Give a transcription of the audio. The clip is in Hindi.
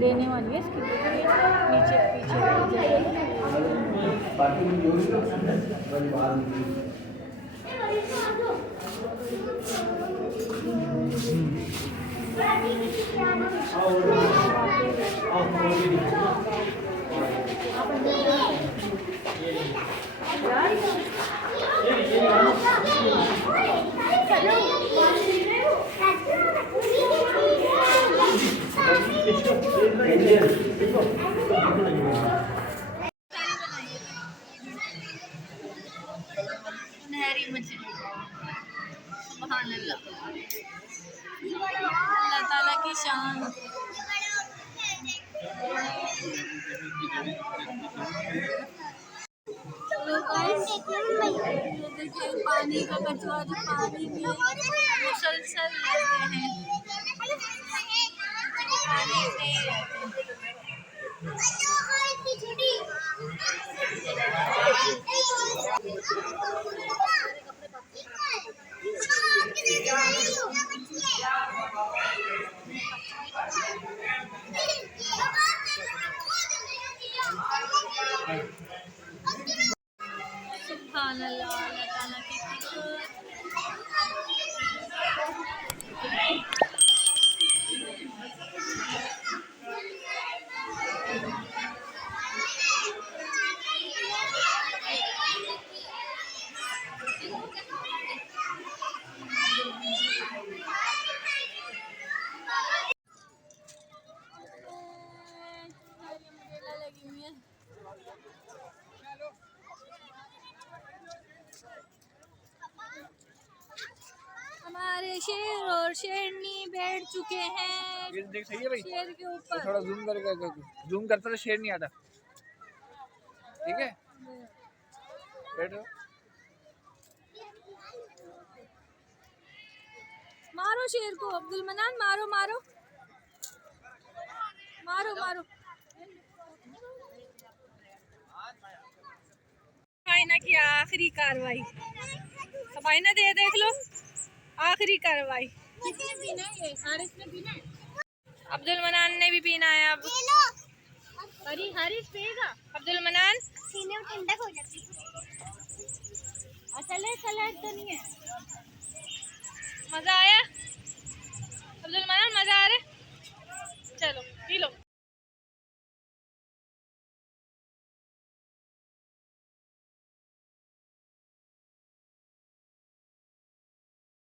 देने वाली है इसकी नीचे पीछे सुनहरी मछली, सुभान अल्लाह, अल्लाह ताला की शान। देखिए पानी का कचरा जो पानी में मुसलसल रहते हैं, पानी में सुभान अल्लाह, अल्लाह ताला की कुदरत। लगी हुई है। हमारे शेर और शेरनी बैठ चुके हैं ये देख सही है भाई, शेर के ऊपर। थोड़ा जूम करके जूम करता तो शेर नहीं आता। ठीक है, बैठो। मारो शेर को, अब्दुल मनान, मारो मारो मारो मारो। सबाइना की आखिरी कार्रवाई, सबाइना दे देख लो, आखिरी कार्रवाई। किसने पीना है ये? हारिस ने पीना है, अब्दुल मनान ने भी पीना है। अब हारिस पिएगा। अब्दुल मनान, सीने में ठंडक हो जाती है। असल है सलाद तो नहीं है। मजा आया अब्दुल मनान, मजा आ रहा है?